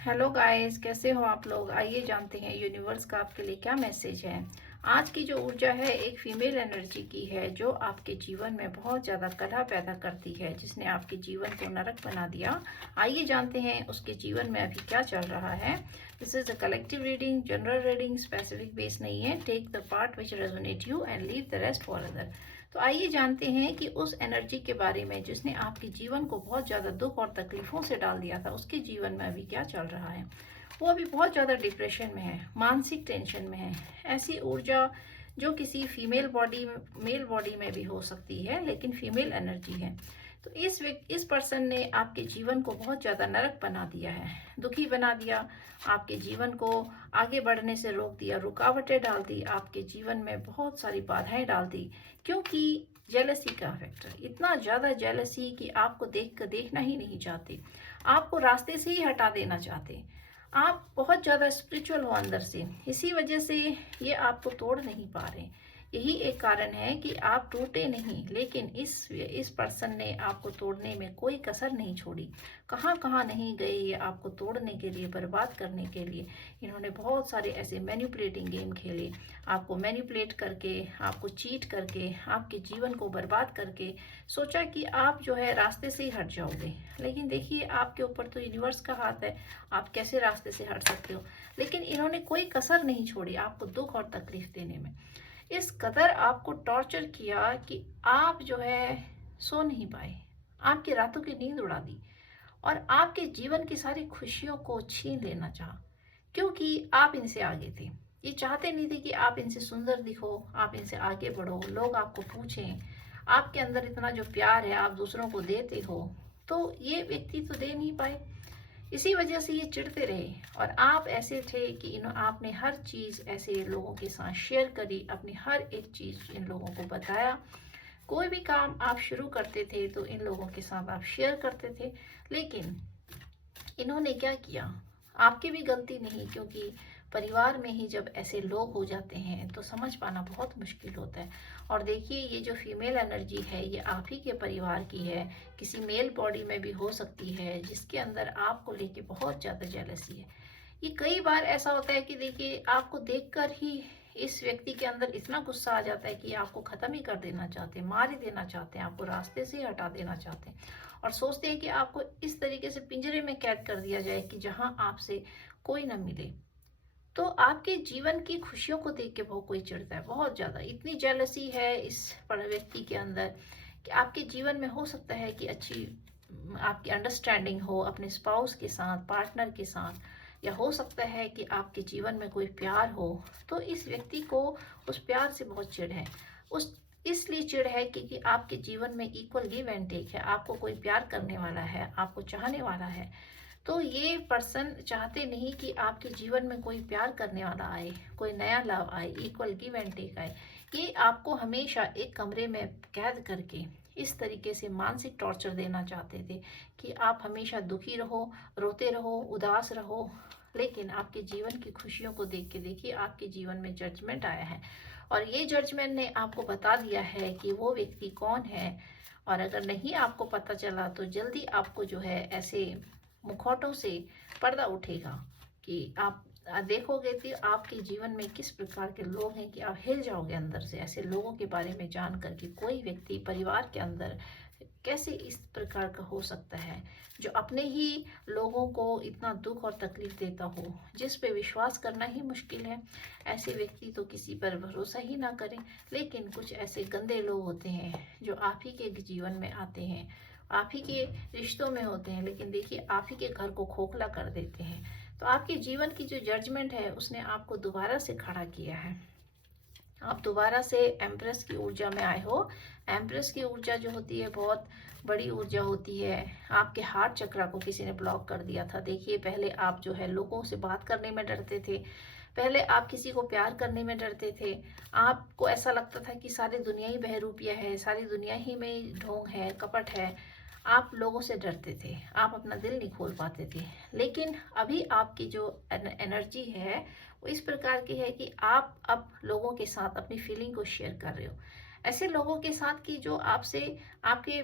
Hello guys, कैसे हो आप लोग। आइए जानते हैं यूनिवर्स का आपके लिए क्या मैसेज है। आज की जो ऊर्जा है एक फीमेल एनर्जी की है जो आपके जीवन में बहुत ज़्यादा कलह पैदा करती है, जिसने आपके जीवन को नरक बना दिया। आइए जानते हैं उसके जीवन में अभी क्या चल रहा है। This is a collective reading, general reading, specific base नहीं है। Take the part which resonate you and leave the rest for other. तो आइए जानते हैं कि उस एनर्जी के बारे में जिसने आपके जीवन को बहुत ज़्यादा दुख और तकलीफों से डाल दिया था, उसके जीवन में अभी क्या चल रहा है। वो अभी बहुत ज़्यादा डिप्रेशन में है, मानसिक टेंशन में है। ऐसी ऊर्जा जो किसी फीमेल बॉडी मेल बॉडी में भी हो सकती है, लेकिन फीमेल एनर्जी है। तो इस पर्सन ने आपके जीवन को बहुत ज़्यादा नरक बना दिया है, दुखी बना दिया, आपके जीवन को आगे बढ़ने से रोक दिया, रुकावटें डाल दी, आपके जीवन में बहुत सारी बाधाएं डाल दी। क्योंकि जेलसी का फैक्टर, इतना ज़्यादा जेलसी कि आपको देखना ही नहीं चाहते, आपको रास्ते से ही हटा देना चाहते। आप बहुत ज़्यादा स्पिरिचुअल हो अंदर से, इसी वजह से ये आपको तोड़ नहीं पा रहे। यही एक कारण है कि आप टूटे नहीं, लेकिन इस पर्सन ने आपको तोड़ने में कोई कसर नहीं छोड़ी। कहाँ कहाँ नहीं गए ये आपको तोड़ने के लिए, बर्बाद करने के लिए। इन्होंने बहुत सारे ऐसे मैनिपुलेटिंग गेम खेले, आपको मैनिपुलेट करके, आपको चीट करके, आपके जीवन को बर्बाद करके सोचा कि आप जो है रास्ते से ही हट जाओगे। लेकिन देखिए, आपके ऊपर तो यूनिवर्स का हाथ है, आप कैसे रास्ते से हट सकते हो। लेकिन इन्होंने कोई कसर नहीं छोड़ी आपको दुख और तकलीफ देने में। इस कदर आपको टॉर्चर किया कि आप जो है सो नहीं पाए, आपकी रातों की नींद उड़ा दी और आपके जीवन की सारी खुशियों को छीन लेना चाहा। क्योंकि आप इनसे आगे थे, ये चाहते नहीं थे कि आप इनसे सुंदर दिखो, आप इनसे आगे बढ़ो, लोग आपको पूछें। आपके अंदर इतना जो प्यार है आप दूसरों को देते हो, तो ये व्यक्ति तो दे नहीं पाए। इसी वजह से ये चिढ़ते रहे। और आप ऐसे थे कि आपने हर चीज़ ऐसे लोगों के साथ शेयर करी, अपनी हर एक चीज़ इन लोगों को बताया। कोई भी काम आप शुरू करते थे तो इन लोगों के साथ आप शेयर करते थे। लेकिन इन्होंने क्या किया, आपकी भी गलती नहीं, क्योंकि परिवार में ही जब ऐसे लोग हो जाते हैं तो समझ पाना बहुत मुश्किल होता है। और देखिए, ये जो फीमेल एनर्जी है ये आप ही के परिवार की है, किसी मेल बॉडी में भी हो सकती है, जिसके अंदर आपको लेके बहुत ज़्यादा जेलसी है। ये कई बार ऐसा होता है कि देखिए, आपको देखकर ही इस व्यक्ति के अंदर इतना गुस्सा आ जाता है कि आपको ख़त्म ही कर देना चाहते हैं, मार ही देना चाहते हैं, आपको रास्ते से ही हटा देना चाहते हैं। और सोचते हैं कि आपको इस तरीके से पिंजरे में कैद कर दिया जाए कि जहां आपसे कोई ना मिले। तो आपके जीवन की खुशियों को देख के वो कोई चिढ़ता है बहुत ज़्यादा। इतनी जेलसी है इस व्यक्ति के अंदर कि आपके जीवन में हो सकता है कि अच्छी आपकी अंडरस्टैंडिंग हो अपने स्पाउस के साथ, पार्टनर के साथ, या हो सकता है कि आपके जीवन में कोई प्यार हो। तो इस व्यक्ति को उस प्यार से बहुत चिढ़ है। उस इसलिए चिढ़ है क्योंकि आपके जीवन में इक्वल गिव एंड टेक है, आपको कोई प्यार करने वाला है, आपको चाहने वाला है। तो ये पर्सन चाहते नहीं कि आपके जीवन में कोई प्यार करने वाला आए, कोई नया लव आए, इक्वल गिव एंड टेक आए। ये आपको हमेशा एक कमरे में कैद करके इस तरीके से मानसिक टॉर्चर देना चाहते थे कि आप हमेशा दुखी रहो, रोते रहो, उदास रहो। लेकिन आपके जीवन की खुशियों को देख के देखिए, आपके जीवन में जजमेंट आया है और ये जजमेंट ने आपको बता दिया है कि वो व्यक्ति कौन है। और अगर नहीं आपको पता चला तो जल्दी आपको जो है ऐसे मुखौटों से पर्दा उठेगा कि आप देखोगे कि आपके जीवन में किस प्रकार के लोग हैं कि आप हिल जाओगे अंदर से, ऐसे लोगों के बारे में जानकर कि कोई व्यक्ति परिवार के अंदर कैसे इस प्रकार का हो सकता है, जो अपने ही लोगों को इतना दुख और तकलीफ देता हो, जिस पे विश्वास करना ही मुश्किल है। ऐसे व्यक्ति तो किसी पर भरोसा ही ना करें। लेकिन कुछ ऐसे गंदे लोग होते हैं जो आप ही के जीवन में आते हैं, आप ही के रिश्तों में होते हैं, लेकिन देखिए आप ही के घर को खोखला कर देते हैं। तो आपके जीवन की जो जजमेंट है उसने आपको दोबारा से खड़ा किया है। आप दोबारा से एम्प्रेस की ऊर्जा में आए हो। एम्प्रेस की ऊर्जा जो होती है बहुत बड़ी ऊर्जा होती है। आपके हार्ट चक्रा को किसी ने ब्लॉक कर दिया था। देखिए, पहले आप जो है लोगों से बात करने में डरते थे, पहले आप किसी को प्यार करने में डरते थे। आपको ऐसा लगता था कि सारी दुनिया ही बहरूपिया है, सारी दुनिया ही में ढोंग है, कपट है। आप लोगों से डरते थे, आप अपना दिल नहीं खोल पाते थे। लेकिन अभी आपकी जो एनर्जी है वो इस प्रकार की है कि आप अब लोगों के साथ अपनी फीलिंग को शेयर कर रहे हो। ऐसे लोगों के साथ कि जो आपसे आपके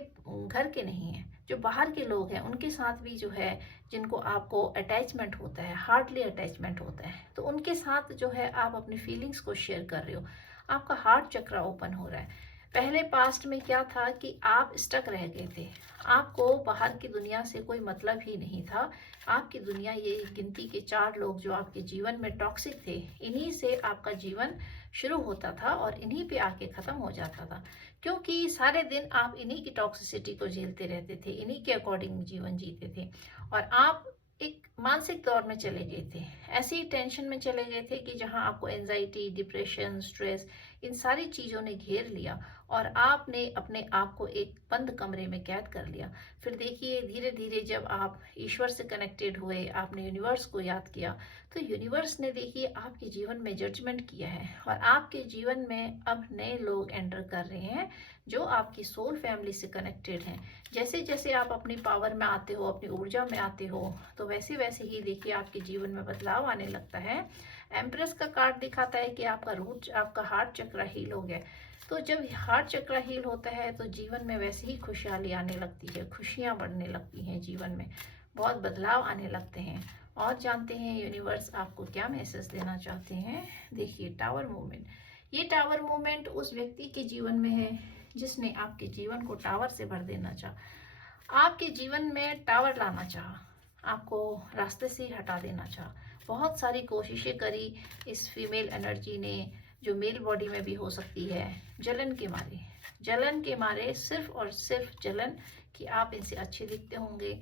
घर के नहीं हैं, जो बाहर के लोग हैं, उनके साथ भी जो है जिनको आपको अटैचमेंट होता है, हार्टली अटैचमेंट होता है, तो उनके साथ जो है आप अपनी फीलिंग्स को शेयर कर रहे हो। आपका हार्ट चक्र ओपन हो रहा है। पहले पास्ट में क्या था कि आप स्टक रह गए थे, आपको बाहर की दुनिया से कोई मतलब ही नहीं था। आपकी दुनिया, ये गिनती के 4 लोग जो आपके जीवन में टॉक्सिक थे, इन्हीं से आपका जीवन शुरू होता था और इन्हीं पे आके ख़त्म हो जाता था, क्योंकि सारे दिन आप इन्हीं की टॉक्सिसिटी को झेलते रहते थे, इन्हीं के अकॉर्डिंग जीवन जीते थे और आप एक मानसिक दौर में चले गए थे, ऐसी टेंशन में चले गए थे कि जहां आपको एंजाइटी, डिप्रेशन, स्ट्रेस, इन सारी चीज़ों ने घेर लिया और आपने अपने आप को एक बंद कमरे में कैद कर लिया। फिर देखिए, धीरे धीरे जब आप ईश्वर से कनेक्टेड हुए, आपने यूनिवर्स को याद किया, तो यूनिवर्स ने देखिए आपके जीवन में जजमेंट किया है और आपके जीवन में अब नए लोग एंटर कर रहे हैं जो आपकी सोल फैमिली से कनेक्टेड हैं। जैसे जैसे आप अपनी पावर में आते हो, अपनी ऊर्जा में आते हो, तो वैसे वैसे ही देखिए आपके जीवन में बदलाव आने लगता है। एम्प्रेस का कार्ड दिखाता है कि आपका रूट, आपका हार्ट चक्र हील हो गया। तो जब हार्ट चक्र हील होता है तो जीवन में वैसे ही खुशहाली आने लगती है, खुशियाँ बढ़ने लगती हैं, जीवन में बहुत बदलाव आने लगते हैं। और जानते हैं यूनिवर्स आपको क्या मैसेज देना चाहते हैं। देखिए, टावर मूवमेंट। ये टावर मूवमेंट उस व्यक्ति के जीवन में है जिसने आपके जीवन को टावर से भर देना चाहा, आपके जीवन में टावर लाना चाहा, आपको रास्ते से ही हटा देना चाहा। बहुत सारी कोशिशें करी इस फीमेल एनर्जी ने, जो मेल बॉडी में भी हो सकती है, जलन के मारे, जलन के मारे, सिर्फ और सिर्फ जलन कि आप इनसे अच्छे दिखते होंगे,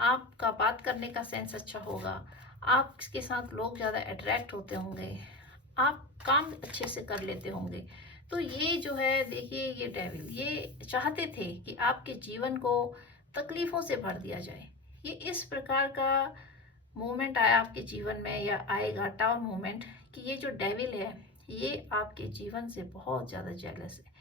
आपका बात करने का सेंस अच्छा होगा, आपके साथ लोग ज़्यादा अट्रैक्ट होते होंगे, आप काम अच्छे से कर लेते होंगे। तो ये जो है देखिए, ये डेविल ये चाहते थे कि आपके जीवन को तकलीफ़ों से भर दिया जाए। ये इस प्रकार का मोमेंट आया आपके जीवन में, या आएगा टावर मोमेंट, कि ये जो डेविल है ये आपके जीवन से बहुत ज़्यादा जेलस है।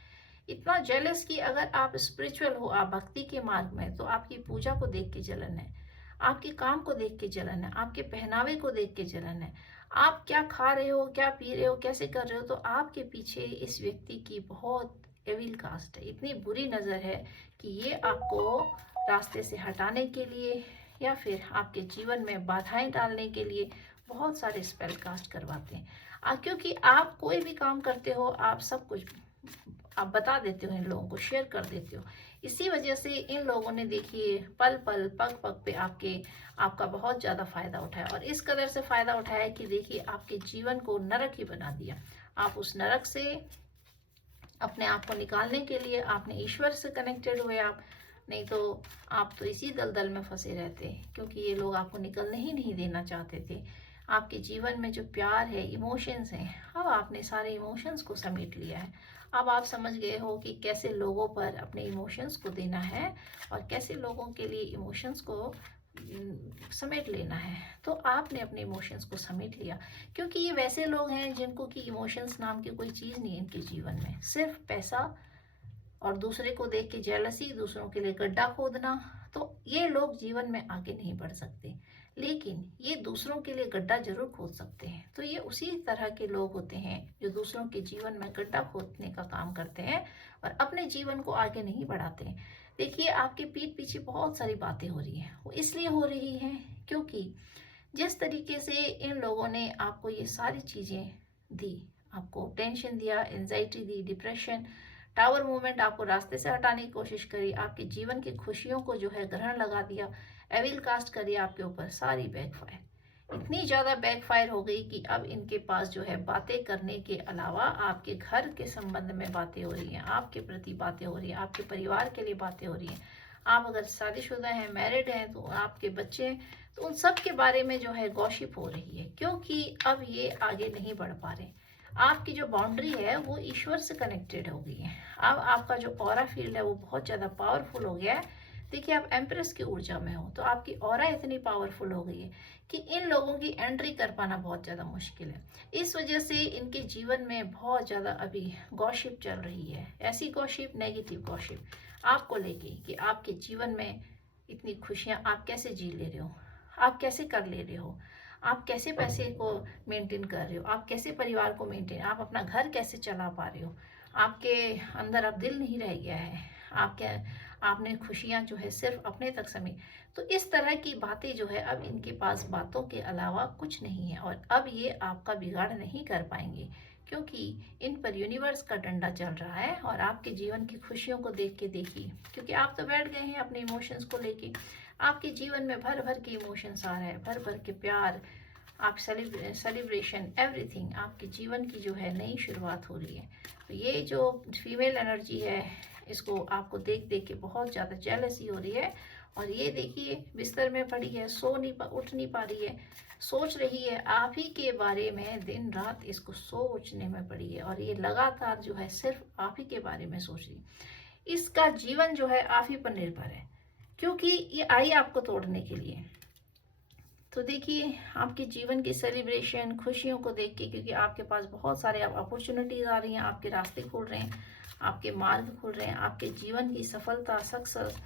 इतना जेलस कि अगर आप स्पिरिचुअल हो, आप भक्ति के मार्ग में, तो आपकी पूजा को देख के जलन है, आपके काम को देख के जलन है, आपके पहनावे को देख के जलन है, आप क्या खा रहे हो, क्या पी रहे हो, कैसे कर रहे हो, तो आपके पीछे इस व्यक्ति की बहुत एविल कास्ट है, इतनी बुरी नज़र है कि ये आपको रास्ते से हटाने के लिए या फिर आपके जीवन में बाधाएं डालने के लिए बहुत सारे स्पेल कास्ट करवाते हैं। क्योंकि आप कोई भी काम करते हो, आप सब कुछ आप बता देते हो, इन लोगों को शेयर कर देते हो। इसी वजह से इन लोगों ने देखिए पल पल, पग पग पे आपका बहुत ज़्यादा फ़ायदा उठाया और इस कदर से फ़ायदा उठाया कि देखिए आपके जीवन को नरक ही बना दिया। आप उस नरक से अपने आप को निकालने के लिए आपने ईश्वर से कनेक्टेड हुए आप, नहीं तो आप तो इसी दलदल में फंसे रहते, क्योंकि ये लोग आपको निकलने ही नहीं देना चाहते थे। आपके जीवन में जो प्यार है, इमोशंस हैं, अब आपने सारे इमोशंस को समेट लिया है। अब आप समझ गए हो कि कैसे लोगों पर अपने इमोशंस को देना है और कैसे लोगों के लिए इमोशंस को समेट लेना है। तो आपने अपने इमोशंस को समेट लिया, क्योंकि ये वैसे लोग हैं जिनको कि इमोशंस नाम की कोई चीज़ नहीं है इनके जीवन में, सिर्फ पैसा और दूसरे को देख के जेलसी, दूसरों के लिए गड्ढा खोदना। तो ये लोग जीवन में आगे नहीं बढ़ सकते, लेकिन ये दूसरों के लिए गड्ढा जरूर खोद सकते हैं। तो ये उसी तरह के लोग होते हैं जो दूसरों के जीवन में गड्ढा खोदने का काम करते हैं और अपने जीवन को आगे नहीं बढ़ाते हैं। देखिए, आपके पीठ पीछे बहुत सारी बातें हो रही हैं, वो इसलिए हो रही हैं क्योंकि जिस तरीके से इन लोगों ने आपको ये सारी चीज़ें दी, आपको टेंशन दिया, एंजाइटी दी, डिप्रेशन, टावर मूवमेंट, आपको रास्ते से हटाने की कोशिश करी, आपके जीवन की खुशियों को जो है ग्रहण लगा दिया, एविल कास्ट करी आपके ऊपर, सारी बैकफायर, इतनी ज़्यादा बैकफायर हो गई कि अब इनके पास जो है बातें करने के अलावा आपके घर के संबंध में बातें हो रही हैं, आपके प्रति बातें हो रही हैं, आपके परिवार के लिए बातें हो रही हैं। आप अगर शादीशुदा हैं, मैरिड हैं, तो आपके बच्चे, तो उन सब के बारे में जो है गॉसिप हो रही है, क्योंकि अब ये आगे नहीं बढ़ पा रहे। आपकी जो बाउंड्री है वो ईश्वर से कनेक्टेड हो गई है। अब आपका जो ऑरा फील्ड है वो बहुत ज़्यादा पावरफुल हो गया है। देखिए, आप एम्प्रेस की ऊर्जा में हो, तो आपकी ऑरा इतनी पावरफुल हो गई है कि इन लोगों की एंट्री कर पाना बहुत ज़्यादा मुश्किल है। इस वजह से इनके जीवन में बहुत ज़्यादा अभी गॉसिप चल रही है, ऐसी गॉसिप, नेगेटिव गॉसिप आपको लेके कि आपके जीवन में इतनी खुशियाँ आप कैसे जी ले रहे हो, आप कैसे कर ले रहे हो, आप कैसे पैसे को मेंटेन कर रहे हो, आप कैसे परिवार को मेंटेन, आप अपना घर कैसे चला पा रहे हो, आपके अंदर अब दिल नहीं रह गया है, आपके आपने खुशियाँ जो है सिर्फ अपने तक समेट। तो इस तरह की बातें जो है अब इनके पास बातों के अलावा कुछ नहीं है, और अब ये आपका बिगाड़ नहीं कर पाएंगे, क्योंकि इन पर यूनिवर्स का डंडा चल रहा है। और आपके जीवन की खुशियों को देख के देखिए, क्योंकि आप तो बैठ गए हैं अपने इमोशंस को लेके। आपके जीवन में भर भर के इमोशंस आ रहे हैं, भर भर के प्यार, आप सेलिब्रेशन, एवरीथिंग। आपके जीवन की जो है नई शुरुआत हो रही है। तो ये जो फीमेल एनर्जी है, इसको आपको देख देख के बहुत ज़्यादा जेलसी हो रही है। और ये देखिए बिस्तर में पड़ी है, उठ नहीं पा रही है, सोच रही है आप ही के बारे में, दिन रात इसको सोचने में पड़ी है। और ये लगातार जो है सिर्फ आप ही के बारे में सोच रही है। इसका जीवन जो है आप ही पर निर्भर है, क्योंकि ये आई आपको तोड़ने के लिए। तो देखिए आपके जीवन की सेलिब्रेशन, खुशियों को देख के, क्योंकि आपके पास बहुत सारे अपॉर्चुनिटीज आ रही हैं, आपके रास्ते खुल रहे हैं, आपके मार्ग खुल रहे हैं, आपके जीवन की सफलता, सक्सेस,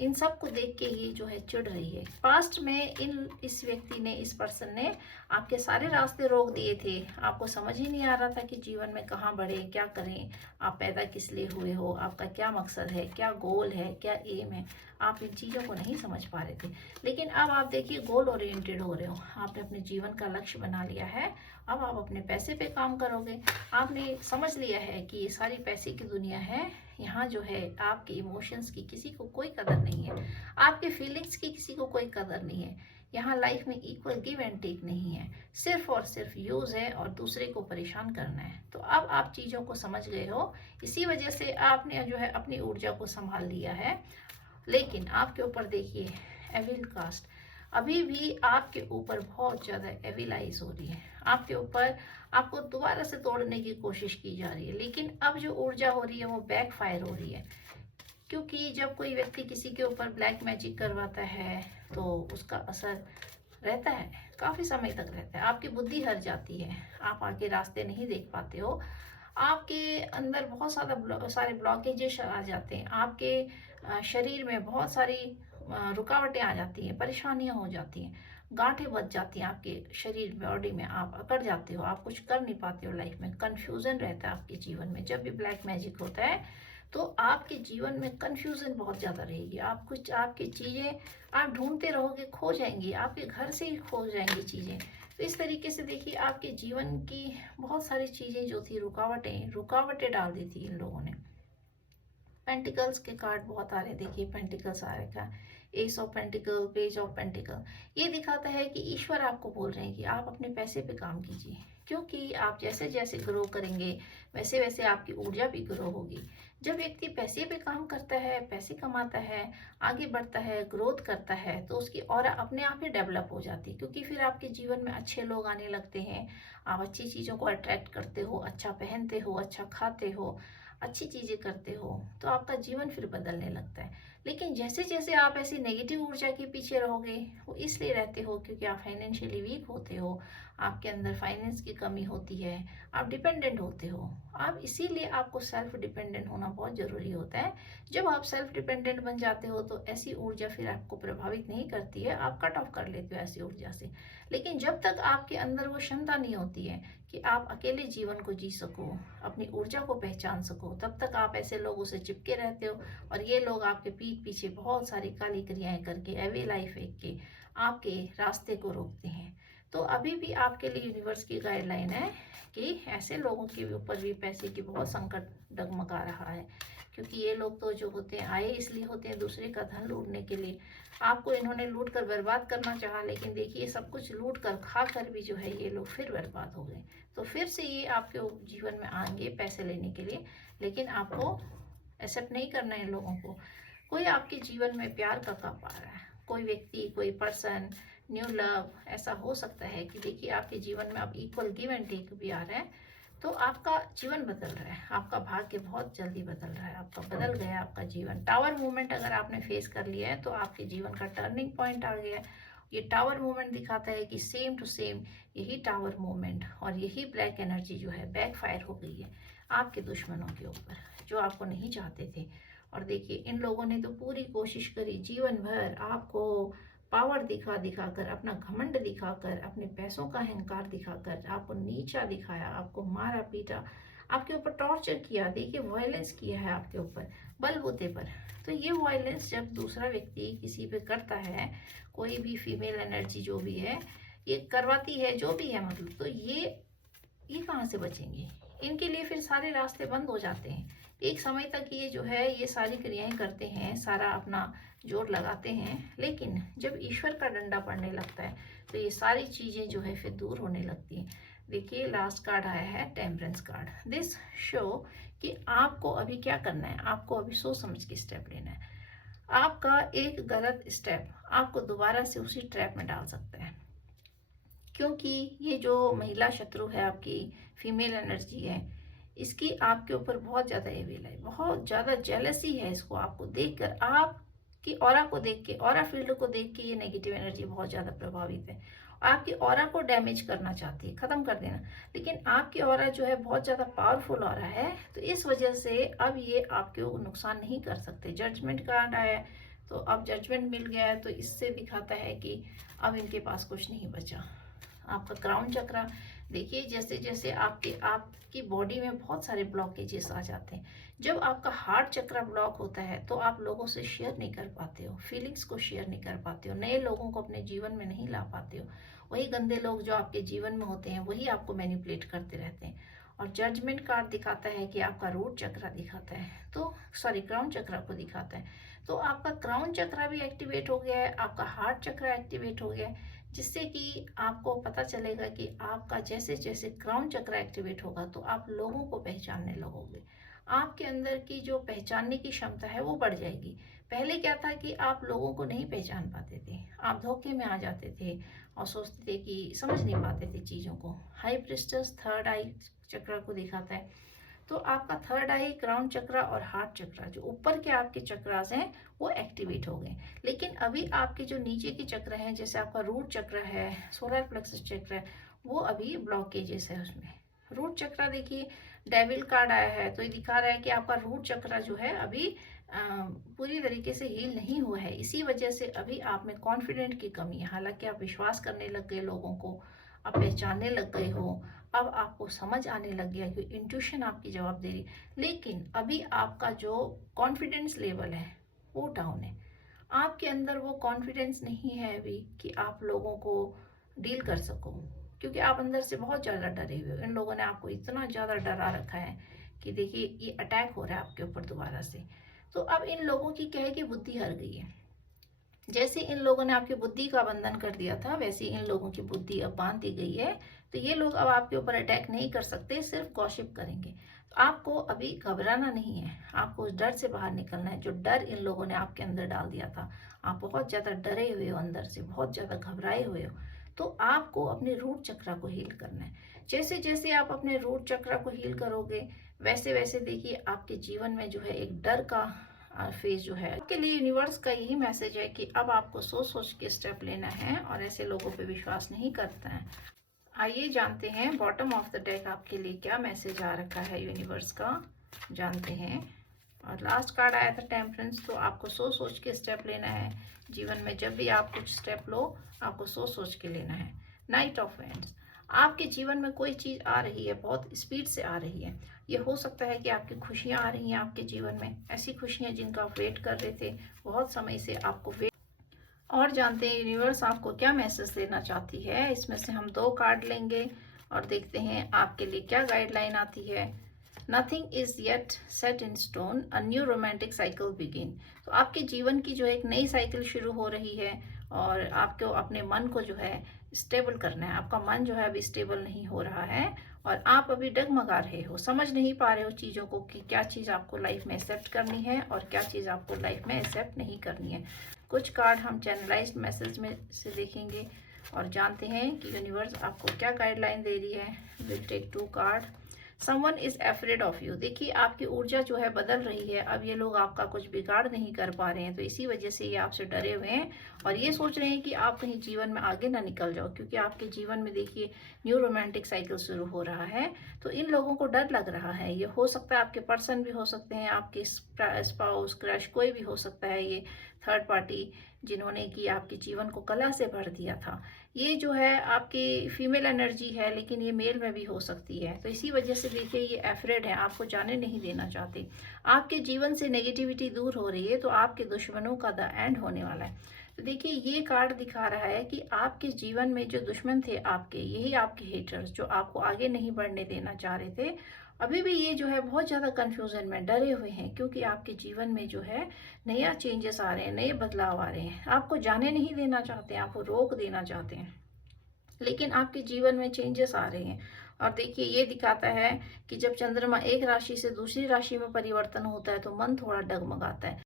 इन सब को देख के ये जो है चिढ़ रही है। पास्ट में इस व्यक्ति ने, इस पर्सन ने आपके सारे रास्ते रोक दिए थे। आपको समझ ही नहीं आ रहा था कि जीवन में कहाँ बढ़े, क्या करें, आप पैदा किस लिए हुए हो, आपका क्या मकसद है, क्या गोल है, क्या एम है। आप इन चीज़ों को नहीं समझ पा रहे थे। लेकिन अब आप देखिए गोल ओरिएंटेड हो रहे हो, आपने अपने जीवन का लक्ष्य बना लिया है। अब आप अपने पैसे पे काम करोगे। आपने समझ लिया है कि ये सारी पैसे की दुनिया है। यहाँ जो है आपके इमोशंस की किसी को कोई कदर नहीं है, आपके फीलिंग्स की किसी को कोई कदर नहीं है। यहाँ लाइफ में इक्वल गिव एंड टेक नहीं है, सिर्फ और सिर्फ यूज है और दूसरे को परेशान करना है। तो अब आप चीज़ों को समझ गए हो, इसी वजह से आपने जो है अपनी ऊर्जा को संभाल लिया है। लेकिन आपके ऊपर देखिए एविल कास्ट अभी भी आपके ऊपर बहुत ज़्यादा एविलाइज हो रही है। आपके ऊपर आपको दोबारा से तोड़ने की कोशिश की जा रही है, लेकिन अब जो ऊर्जा हो रही है वो बैक फायर हो रही है। क्योंकि जब कोई व्यक्ति किसी के ऊपर ब्लैक मैजिक करवाता है तो उसका असर रहता है, काफ़ी समय तक रहता है। आपकी बुद्धि हर जाती है, आप आगे रास्ते नहीं देख पाते हो, आपके अंदर बहुत सारे ब्लॉकेजेस आ जाते हैं, आपके शरीर में बहुत सारी रुकावटें आ जाती हैं, परेशानियां हो जाती हैं, गांठें बच जाती हैं आपके शरीर बॉडी में, आप अकड़ जाते हो, आप कुछ कर नहीं पाते हो लाइफ में, कंफ्यूजन रहता है आपके जीवन में। जब भी ब्लैक मैजिक होता है तो आपके जीवन में कंफ्यूजन बहुत ज़्यादा रहेगी। आप कुछ आपकी चीज़ें आप ढूंढते रहोगे, खो जाएंगी, आपके घर से ही खो जाएंगी चीज़ें। तो इस तरीके से देखिए आपके जीवन की बहुत सारी चीज़ें जो थी, रुकावटें डाल दी थी इन लोगों ने। पेंटिकल्स के कार्ड बहुत आ रहे, देखिए पेंटिकल्स आ रखा है, S of pentacle, page of pentacle. ये दिखाता है कि ईश्वर आपको बोल रहे हैं कि आप अपने पैसे पे काम कीजिए, क्योंकि आप जैसे जैसे ग्रो करेंगे वैसे वैसे आपकी ऊर्जा भी ग्रो होगी। जब व्यक्ति पैसे पे काम करता है, पैसे कमाता है, आगे बढ़ता है, ग्रोथ करता है, तो उसकी ऑरा अपने आप ही डेवलप हो जाती है, क्योंकि फिर आपके जीवन में अच्छे लोग आने लगते हैं, आप अच्छी चीज़ों को अट्रैक्ट करते हो, अच्छा पहनते हो, अच्छा खाते हो, अच्छी चीज़ें करते हो, तो आपका जीवन फिर बदलने लगता है। लेकिन जैसे जैसे आप ऐसी नेगेटिव ऊर्जा के पीछे रहोगे, वो इसलिए रहते हो क्योंकि आप फाइनेंशियली वीक होते हो, आपके अंदर फाइनेंस की कमी होती है, आप डिपेंडेंट होते हो। आप इसीलिए आपको सेल्फ डिपेंडेंट होना बहुत ज़रूरी होता है। जब आप सेल्फ डिपेंडेंट बन जाते हो तो ऐसी ऊर्जा फिर आपको प्रभावित नहीं करती है, आप कट ऑफ कर लेते हो ऐसी ऊर्जा से। लेकिन जब तक आपके अंदर वो क्षमता नहीं होती है कि आप अकेले जीवन को जी सको, अपनी ऊर्जा को पहचान सको, तब तक आप ऐसे लोगों से चिपके रहते हो। और ये लोग आपके पीठ पीछे बहुत सारी काली क्रियाएं करके, एवे लाइफ एक के आपके रास्ते को रोकते हैं। तो अभी भी आपके लिए यूनिवर्स की गाइडलाइन है कि ऐसे लोगों के ऊपर भी पैसे की बहुत संकट डगमगा रहा है, क्योंकि ये लोग तो जो होते हैं आए इसलिए होते हैं दूसरे का धन लूटने के लिए। आपको इन्होंने लूट कर बर्बाद करना चाहा, लेकिन देखिए सब कुछ लूट कर खा कर भी जो है ये लोग फिर बर्बाद हो गए। तो फिर से ये आपके जीवन में आएंगे पैसे लेने के लिए, लेकिन आपको एक्सेप्ट नहीं करना है इन लोगों को। कोई आपके जीवन में प्यार का कप आ रहा है, कोई व्यक्ति, कोई पर्सन, न्यू लव, ऐसा हो सकता है कि देखिए आपके जीवन में अब इक्वल गिव एंड टेक भी आ रहा है। तो आपका जीवन बदल रहा है, आपका भाग्य बहुत जल्दी बदल रहा है, आपका बदल गया आपका जीवन। टावर मूवमेंट अगर आपने फेस कर लिया है तो आपके जीवन का टर्निंग पॉइंट आ गया है। ये टावर मूवमेंट दिखाता है कि सेम टू सेम यही टावर मूवमेंट और यही ब्लैक एनर्जी जो है बैक फायर हो गई है आपके दुश्मनों के ऊपर, जो आपको नहीं चाहते थे। और देखिए इन लोगों ने तो पूरी कोशिश करी जीवन भर आपको पावर दिखा दिखाकर, अपना घमंड दिखाकर, अपने पैसों का अहंकार दिखाकर आपको नीचा दिखाया, आपको मारा पीटा, आपके ऊपर टॉर्चर किया, देखिए वायलेंस किया है आपके ऊपर बलबूते पर। तो ये वायलेंस जब दूसरा व्यक्ति किसी पे करता है, कोई भी फीमेल एनर्जी जो भी है ये करवाती है, जो भी है मतलब, तो ये कहाँ से बचेंगे? इनके लिए फिर सारे रास्ते बंद हो जाते हैं। एक समय तक ये जो है ये सारी क्रियाएं करते हैं, सारा अपना जोर लगाते हैं, लेकिन जब ईश्वर का डंडा पड़ने लगता है तो ये सारी चीजें जो है फिर दूर होने लगती हैं। देखिए लास्ट कार्ड आया है टेम्परेंस कार्ड। दिस शो कि आपको अभी क्या करना है, आपको अभी सोच समझ के स्टेप लेना है। आपका एक गलत स्टेप आपको दोबारा से उसी ट्रैप में डाल सकता है, क्योंकि ये जो महिला शत्रु है आपकी, फीमेल एनर्जी है, इसकी आपके ऊपर बहुत ज़्यादा एविल है, बहुत ज़्यादा जेलसी है। इसको आपको देखकर, आपकी ऑरा को देख के, ऑरा फील्ड को देख के ये नेगेटिव एनर्जी बहुत ज़्यादा प्रभावित है। आपकी ऑरा को डैमेज करना चाहती है, ख़त्म कर देना। लेकिन आपकी ऑरा जो है बहुत ज़्यादा पावरफुल ऑरा है, तो इस वजह से अब ये आपको नुकसान नहीं कर सकते। जजमेंट कार्ड आया है, तो अब जजमेंट मिल गया है, तो इससे दिखाता है कि अब इनके पास कुछ नहीं बचा। आपका क्राउन चक्रा, देखिए जैसे जैसे आपकी बॉडी में बहुत सारे ब्लॉकेजेस आ जाते हैं। जब आपका हार्ट चक्रा ब्लॉक होता है तो आप लोगों से शेयर नहीं कर पाते हो, फीलिंग्स को शेयर नहीं कर पाते हो, नए लोगों को अपने जीवन में नहीं ला पाते हो। वही गंदे लोग जो आपके जीवन में होते हैं वही आपको मैनिपुलेट करते रहते हैं। और जजमेंट कार्ड दिखाता है कि आपका रूट चक्रा दिखाता है, तो सॉरी क्राउन चक्रा को दिखाता है। तो आपका क्राउन चक्रा भी एक्टिवेट हो गया है, आपका हार्ट चक्रा एक्टिवेट हो गया है, जिससे कि आपको पता चलेगा कि आपका जैसे जैसे क्राउन चक्र एक्टिवेट होगा तो आप लोगों को पहचानने लगोगे। आपके अंदर की जो पहचानने की क्षमता है वो बढ़ जाएगी। पहले क्या था कि आप लोगों को नहीं पहचान पाते थे, आप धोखे में आ जाते थे और सोचते थे कि समझ नहीं पाते थे चीज़ों को। हाई प्रिस्टस थर्ड आई चक्र को दिखाता है। तो आपका थर्ड आई, क्राउन चक्रा और हार्ट चक्रा, जो ऊपर के आपके चक्रास हैं वो एक्टिवेट हो गए। लेकिन अभी आपके जो नीचे के चक्र हैं, जैसे आपका रूट चक्र है, सोलर प्लेक्सस चक्र है, वो अभी ब्लॉकेजेस है उसमें। रूट चक्रा देखिए डेविल कार्ड आया है, तो ये दिखा रहा है कि आपका रूट चक्र जो है अभी पूरी तरीके से हील नहीं हुआ है। इसी वजह से अभी आप में कॉन्फिडेंट की कमी है। हालांकि आप विश्वास करने लग गए लोगों को, आप पहचानने लग गए हो, अब आपको समझ आने लग गया कि इंट्यूशन आपकी जवाब दे रही, लेकिन अभी आपका जो कॉन्फिडेंस लेवल है वो डाउन है। आपके अंदर वो कॉन्फिडेंस नहीं है अभी कि आप लोगों को डील कर सको, क्योंकि आप अंदर से बहुत ज़्यादा डरे हुए हो। इन लोगों ने आपको इतना ज़्यादा डरा रखा है कि देखिए ये अटैक हो रहा है आपके ऊपर दोबारा से। तो अब इन लोगों की क्या है कि बुद्धि हर गई है। जैसे इन लोगों ने आपकी बुद्धि का बंधन कर दिया था, वैसे इन लोगों की बुद्धि अब बांध दी गई है। तो ये लोग अब आपके ऊपर अटैक नहीं कर सकते, सिर्फ गॉसिप करेंगे। तो आपको अभी घबराना नहीं है, आपको उस डर से बाहर निकलना है जो डर इन लोगों ने आपके अंदर डाल दिया था। आप बहुत ज़्यादा डरे हुए हो, अंदर से बहुत ज़्यादा घबराए हुए हो। तो आपको अपने रूट चक्र को हील करना है। जैसे जैसे आप अपने रूट चक्र को हील करोगे, वैसे वैसे देखिए आपके जीवन में जो है एक डर का फेज जो है आपके लिए यूनिवर्स का यही मैसेज है कि अब आपको सोच सोच के स्टेप लेना है और ऐसे लोगों पे विश्वास नहीं करता है। आइए जानते हैं बॉटम ऑफ द डेक आपके लिए क्या मैसेज आ रखा है यूनिवर्स का, जानते हैं। और लास्ट कार्ड आया था टेम्परेंस, तो आपको सोच सोच के स्टेप लेना है। जीवन में जब भी आप कुछ स्टेप लो, आपको सोच सोच के लेना है। नाइट ऑफ वेंड्स, आपके जीवन में कोई चीज़ आ रही है, बहुत स्पीड से आ रही है। ये हो सकता है कि आपकी खुशियाँ आ रही हैं आपके जीवन में, ऐसी खुशियाँ जिनका आप वेट कर रहे थे बहुत समय से, आपको वेट। और जानते हैं यूनिवर्स आपको क्या मैसेज देना चाहती है। इसमें से हम 2 कार्ड लेंगे और देखते हैं आपके लिए क्या गाइडलाइन आती है। Nothing is yet set in stone, a new romantic cycle begin. तो आपके जीवन की जो एक नई साइकिल शुरू हो रही है और आपको अपने मन को जो है स्टेबल करना है। आपका मन जो है अभी स्टेबल नहीं हो रहा है और आप अभी डगमगा रहे हो, समझ नहीं पा रहे हो चीज़ों को कि क्या चीज़ आपको लाइफ में एक्सेप्ट करनी है और क्या चीज़ आपको लाइफ में एक्सेप्ट नहीं करनी है। कुछ कार्ड हम चैनलाइज्ड मैसेज में से देखेंगे और जानते हैं कि यूनिवर्स आपको क्या गाइडलाइन दे रही है। Will take 2 card. Someone is afraid of you, देखिए आपकी ऊर्जा जो है बदल रही है। अब ये लोग आपका कुछ बिगाड़ नहीं कर पा रहे हैं, तो इसी वजह से ये आपसे डरे हुए हैं और ये सोच रहे हैं कि आप कहीं जीवन में आगे ना निकल जाओ, क्योंकि आपके जीवन में देखिए न्यू रोमांटिक साइकिल शुरू हो रहा है। तो इन लोगों को डर लग रहा है। ये हो सकता है आपके पर्सन भी हो सकते हैं, आपके स्पाउस, क्रश, कोई भी हो सकता है, ये थर्ड पार्टी जिन्होंने कि आपके जीवन को कला से भर दिया था। ये जो है आपकी फीमेल एनर्जी है, लेकिन ये मेल में भी हो सकती है। तो इसी वजह से देखिए ये एफ्रेड है, आपको जाने नहीं देना चाहते। आपके जीवन से नेगेटिविटी दूर हो रही है, तो आपके दुश्मनों का द एंड होने वाला है। तो देखिए ये कार्ड दिखा रहा है कि आपके जीवन में जो दुश्मन थे आपके, यही आपके हेटर्स जो आपको आगे नहीं बढ़ने देना चाह रहे थे, अभी भी ये जो है बहुत ज़्यादा कंफ्यूजन में डरे हुए हैं, क्योंकि आपके जीवन में जो है नया चेंजेस आ रहे हैं, नए बदलाव आ रहे हैं। आपको जाने नहीं देना चाहते हैं, आपको रोक देना चाहते हैं, लेकिन आपके जीवन में चेंजेस आ रहे हैं। और देखिए ये दिखाता है कि जब चंद्रमा एक राशि से दूसरी राशि में परिवर्तन होता है तो मन थोड़ा डगमगाता है।